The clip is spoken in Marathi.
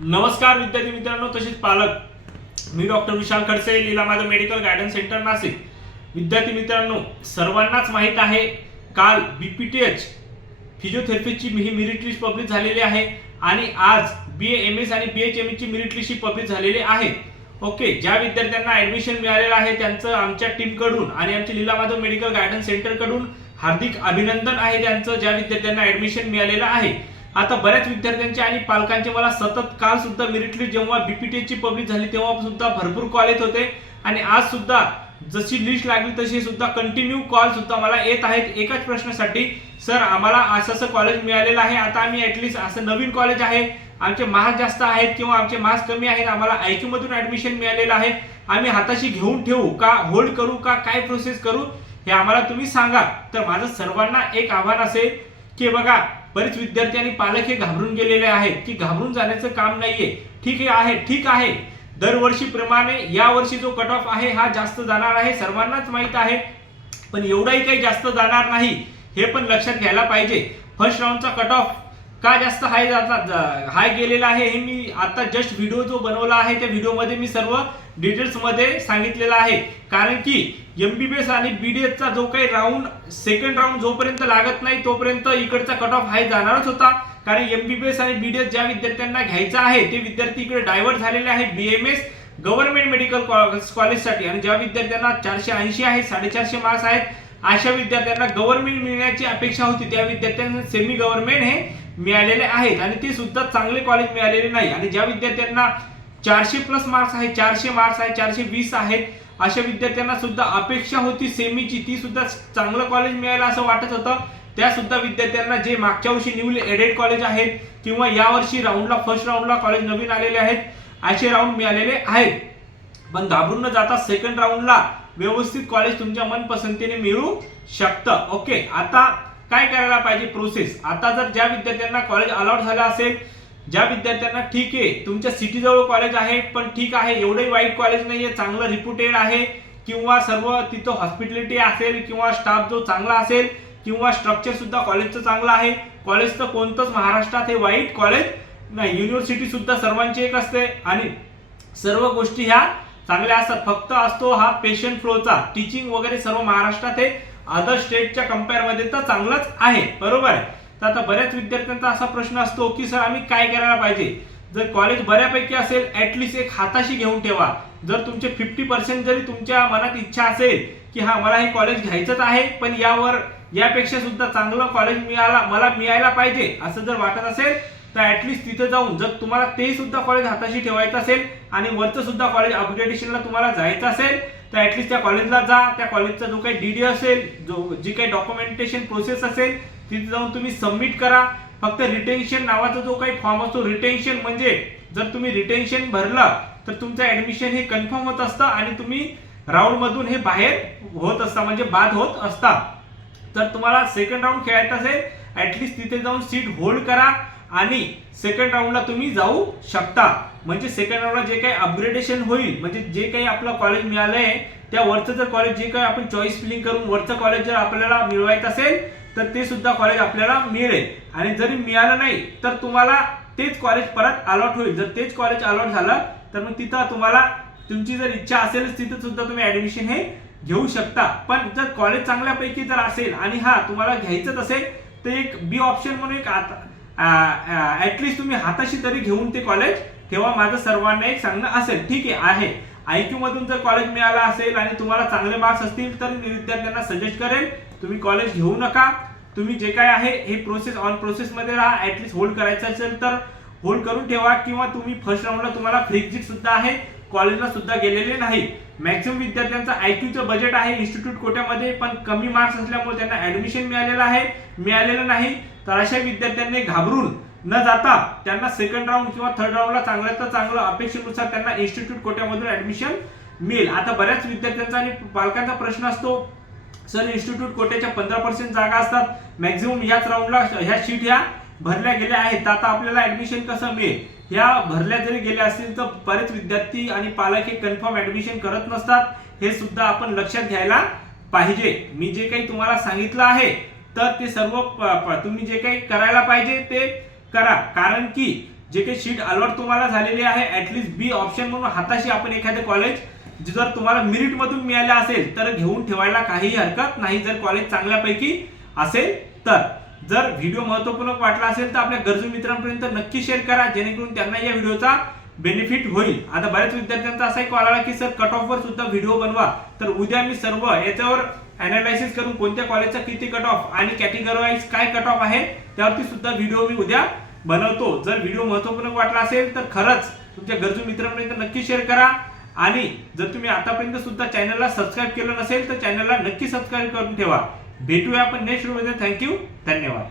नमस्कार विद्यार्थी मित्रांनो तसेच पालक. मी डॉक्टर विशाल खडसे लीला माझं मेडिकल गायडन्स सेंटर नाशिक. विद्यार्थी मित्रांनो सर्वांनाच माहीत आहे काल बी पी टी एच फिजिओथेरपीची ही मेरिट लिस्ट पब्लिश झालेली आहे आणि आज बी एम एस आणि बी एच एम एची मेरिट लिस्ट ही पब्लिश झालेली आहे. ओके ज्या विद्यार्थ्यांना ऍडमिशन मिळालेलं आहे त्यांचं आमच्या टीमकडून आणि आमच्या लीला माधव मेडिकल गायडन्स सेंटरकडून हार्दिक अभिनंदन आहे त्यांचं ज्या विद्यार्थ्यांना ऍडमिशन मिळालेलं आहे. आता बऱ्याच विद्यार्थ्यांचे आणि पालकांचे मला सतत काल सुद्धा मेरिट लिस्ट जेव्हा बीपीटीची पब्लिक झाली तेव्हा सुद्धा भरपूर कॉल येत होते. आणि आज सुद्धा जशी लिस्ट लागली तशी सुद्धा कंटिन्यू कॉल सुद्धा मला येत आहेत एकाच प्रश्नासाठी. सर आम्हाला असं असं कॉलेज मिळालेलं आहे. आता आम्ही ऍटलिस्ट असं नवीन कॉलेज आहे. आमचे मार्क्स जास्त आहेत किंवा आमचे मार्क्स कमी आहेत. आम्हाला आयक्यू मधून ऍडमिशन मिळालेलं आहे. आम्ही हाताशी घेऊन ठेवू का होल्ड करू का काय प्रोसेस करू हे आम्हाला तुम्ही सांगा. तर माझं सर्वांना एक आव्हान असेल की बघा बरेच विद्यार्थी आणि पालक हे घाबरून गेलेले आहेत. की घाबरून जाण्याचं काम नाहीये. ठीक आहे ठीक आहे. दरवर्षीप्रमाणे यावर्षी जो कट ऑफ आहे हा जास्त जाणार आहे. सर्वांनाच माहीत आहे. पण एवढाही काही जास्त जाणार नाही हे पण लक्षात घ्यायला पाहिजे. फर्स्ट राऊंडचा कट ऑफ का जास्त हाय जाता हाय गेलेला आहे हे मी आता जस्ट व्हिडिओ जो बनवला आहे त्या व्हिडिओमध्ये मी सर्व डिटेल्समध्ये सांगितलेलं आहे. कारण की एम बी बी एस आणि बी डी एसचा जो काही राऊंड सेकंड राऊंड जोपर्यंत लागत नाही तोपर्यंत इकडचा कट ऑफ हाय जाणारच होता. कारण एम बी बी एस आणि बी डी एस ज्या विद्यार्थ्यांना घ्यायचा आहे ते विद्यार्थी इकडे डायव्हर्ट झालेले आहे B M S government medical कॉलेजसाठी आणि ज्या विद्यार्थ्यांना चारशे ऐंशी आहेत साडेचारशे मार्क्स आहेत अशा विद्यार्थ्यांना गव्हर्नमेंट मिळण्याची अपेक्षा होती. त्या विद्यार्थ्यांना सेमी गव्हर्नमेंट हे मिळालेले आहेत. आणि ते सुद्धा चांगले कॉलेज मिळालेले नाही. आणि ज्या विद्यार्थ्यांना चारशे प्लस मार्क्स आहे चारशे मार्क्स आहे चारशे वीस आहेत. अशा विद्यार्थ्यांना सुद्धा अपेक्षा होती सेमीची ती सुद्धा चांगलं कॉलेज मिळायला असं वाटत होतं. त्या सुद्धा विद्यार्थ्यांना जे मागच्या वर्षी न्यूली एडेड कॉलेज आहेत किंवा यावर्षी राऊंडला फर्स्ट राऊंडला कॉलेज नवीन आलेले आहेत असे राऊंड मिळालेले आहेत. पण घाबरून न जाता सेकंड राऊंडला व्यवस्थित कॉलेज तुमच्या मनपसंतीने मिळू शकतं. ओके आता काय करायला पाहिजे प्रोसेस आता जर ज्या विद्यार्थ्यांना कॉलेज अलॉट झालं असेल ज्या विद्यार्थ्यांना ठीक आहे तुमच्या सिटी जवळ कॉलेज आहे पण ठीक आहे एवढंही वाईट कॉलेज नाही आहे चांगलं रिप्युटेड आहे किंवा सर्व तिथं हॉस्पिटॅलिटी असेल किंवा स्टाफ जो चांगला असेल किंवा स्ट्रक्चर सुद्धा कॉलेजचं चांगलं आहे कॉलेज तर कोणतंच महाराष्ट्रात हे वाईट कॉलेज नाही. युनिव्हर्सिटी सुद्धा सर्वांची एक असते आणि सर्व गोष्टी ह्या चांगल्या असतात. फक्त असतो हा पेशंट फ्लोचा टीचिंग वगैरे सर्व महाराष्ट्रात हे अदर स्टेटच्या कम्पेअरमध्ये तर चांगलंच आहे. बरोबर आहे? तर आता बऱ्याच विद्यार्थ्यांचा असा प्रश्न असतो की सर आम्ही काय करायला पाहिजे? जर कॉलेज बऱ्यापैकी असेल ॲटलिस्ट एक हाताशी घेऊन ठेवा. जर तुमचे फिफ्टी पर्सेंट जरी तुमच्या मनात इच्छा असेल की हा मला हे कॉलेज घ्यायचंच आहे पण यावर यापेक्षा सुद्धा चांगलं कॉलेज मिळाला मला मिळायला पाहिजे असं जर वाटत असेल तर ॲटलिस्ट तिथे जाऊन जर तुम्हाला ते सुद्धा कॉलेज हाताशी ठेवायचं असेल आणि वरचं सुद्धा कॉलेज अपग्रेडेशनला तुम्हाला जायचं असेल तर ॲटलिस्ट त्या कॉलेजला जा. त्या कॉलेजचा जो काही डीडी असेल जो जी काही डॉक्युमेंटेशन प्रोसेस असेल तिथे जाऊन तुम्ही सबमिट करा. फक्त रिटेन्शन नावाचा जो काही फॉर्म असतो रिटेन्शन म्हणजे जर तुम्ही रिटेन्शन भरलं तर तुमचं ऍडमिशन हे कन्फर्म होत असतं आणि तुम्ही राऊंड मधून हे बाहेर होत असता म्हणजे बाद होत असता. तर तुम्हाला सेकंड राऊंड खेळायचं असेल ॲटलिस्ट तिथे जाऊन सीट होल्ड करा आणि सेकंड राऊंडला तुम्ही जाऊ शकता. म्हणजे सेकंड राऊंडला जे काही अपग्रेडेशन होईल म्हणजे जे काही आपलं कॉलेज मिळालंय त्या वरचं जर कॉलेज जे काही आपण चॉईस फिलिंग करून वरचं कॉलेज जर आपल्याला मिळवायचं असेल तर ते सुद्धा कॉलेज आपल्याला मिळेल. आणि जरी मिळालं नाही तर तुम्हाला तेच कॉलेज परत अलॉट होईल. जर तेच कॉलेज अलॉट झालं तर मग तिथं तुम्हाला तुमची जर इच्छा असेल तिथं सुद्धा तुम्ही ऍडमिशन हे घेऊ शकता. पण जर कॉलेज चांगल्यापैकी जर असेल आणि हा तुम्हाला घ्यायचंच असेल तर एक बी ऑप्शन म्हणून एक आता ऍटलिस्ट तुम्ही हाताशी तरी घेऊन ते कॉलेज ठेवा. माझं सर्वांना एक सांगणं असेल. ठीक आहे आहे. आयक्यू मधून जर कॉलेज मिळालं असेल आणि तुम्हाला चांगले मार्क्स असतील तर मी विद्यार्थ्यांना सजेस्ट करेन तुम्ही कॉलेज घेऊ नका. तुम्ही जे काय आहे हे प्रोसेस ऑन प्रोसेस मध्ये राहा ऍटलिस्ट होल्ड करायचं असेल तर होल्ड करून ठेवा किंवा तुम्ही फर्स्ट राऊंडला तुम्हाला फ्रिक्झिट सुद्धा आहे कॉलेजला सुद्धा गेलेले नाही. मॅक्सिमम विद्यार्थ्यांचा आयक्यूचं बजेट आहे इन्स्टिट्यूट कोट्यामध्ये पण कमी मार्क्स असल्यामुळे त्यांना ऍडमिशन मिळालेलं आहे मिळालेलं नाही. तर अशा विद्यार्थ्यांनी घाबरून न जाता त्यांना सेकंड राऊंड किंवा थर्ड राऊंडला चांगल्यात चांगलं अपेक्षेनुसार त्यांना इन्स्टिट्यूट कोट्यामधून ऍडमिशन मिळेल. आता बऱ्याच विद्यार्थ्यांचा आणि पालकांचा प्रश्न असतो सन इन्स्टिट्यूट कोट्याच्या पंधरा पर्सेंट जागा असतात. मॅक्झिमम याच राऊंडला ह्या सीट ह्या भरल्या गेल्या आहेत. तर आता आपल्याला ऍडमिशन कसं मिळेल? ह्या भरल्या जरी गेल्या असतील तर बरेच विद्यार्थी आणि पालक हे कन्फर्म ऍडमिशन करत नसतात. हे सुद्धा आपण लक्षात घ्यायला पाहिजे. मी जे काही तुम्हाला सांगितलं आहे तर ते सर्व प- तुम्ही जे काही करायला पाहिजे ते करा. कारण की जे काही शीट अलॉट तुम्हाला झालेली आहे ऍटलिस्ट बी ऑप्शन म्हणून हाताशी आपण एखादे कॉलेज जर तुम्हाला मेरिट मधून मिळाले असेल तर घेऊन ठेवायला काहीही हरकत नाही. जर कॉलेज चांगल्यापैकी असेल तर. जर व्हिडिओ महत्त्वपूर्ण वाटला असेल तर आपल्या गरजू मित्रांपर्यंत नक्की शेअर करा. जेणेकरून त्यांना या व्हिडिओचा बेनिफिट होईल. आता बऱ्याच विद्यार्थ्यांचा असा कॉल आला की सर कट ऑफ वर सुद्धा व्हिडिओ बनवा. तर उद्या मी सर्व याच्यावर अनालायसिस करून कोणत्या कॉलेजचा किती कट ऑफ आणि कॅटेगरी वाईज काय कट ऑफ आहे त्यावरती सुद्धा व्हिडिओ मी उद्या बनवतो. जर व्हिडिओ महत्त्वपूर्ण वाटला असेल तर खरंच तुमच्या गरजू मित्रांपर्यंत नक्की शेअर करा. आणि जर तुम्ही आतापर्यंत सुद्धा चॅनलला सबस्क्राईब केलं नसेल तर चॅनलला नक्की सबस्क्राईब करून ठेवा. भेटूया आपण नेक्स्ट व्हिडिओमध्ये थँक्यू धन्यवाद.